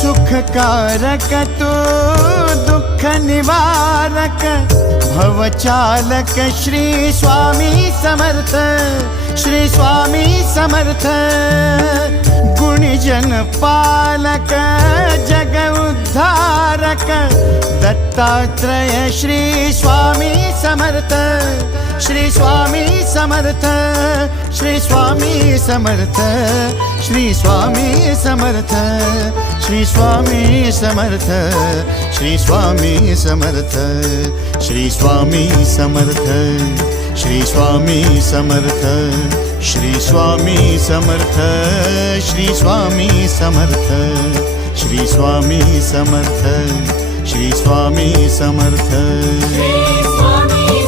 सुखकारक तू दुःख निवारक भवचालक श्री स्वामी समर्थ, श्री स्वामी समर्थ। गुणीजन पालक जग उद्धारक दत्तात्रेय श्री स्वामी समर्थ, श्री स्वामी समर्थ, श्री स्वामी समर्थ, श्री स्वामी समर्थ, श्री स्वामी समर्थ, श्री स्वामी समर्थ, श्री स्वामी समर्थ, श्री स्वामी समर्थ, श्री स्वामी समर्थ, श्री स्वामी समर्थ, श्री स्वामी समर्थ, श्री स्वामी समर्थ, श्री स्वामी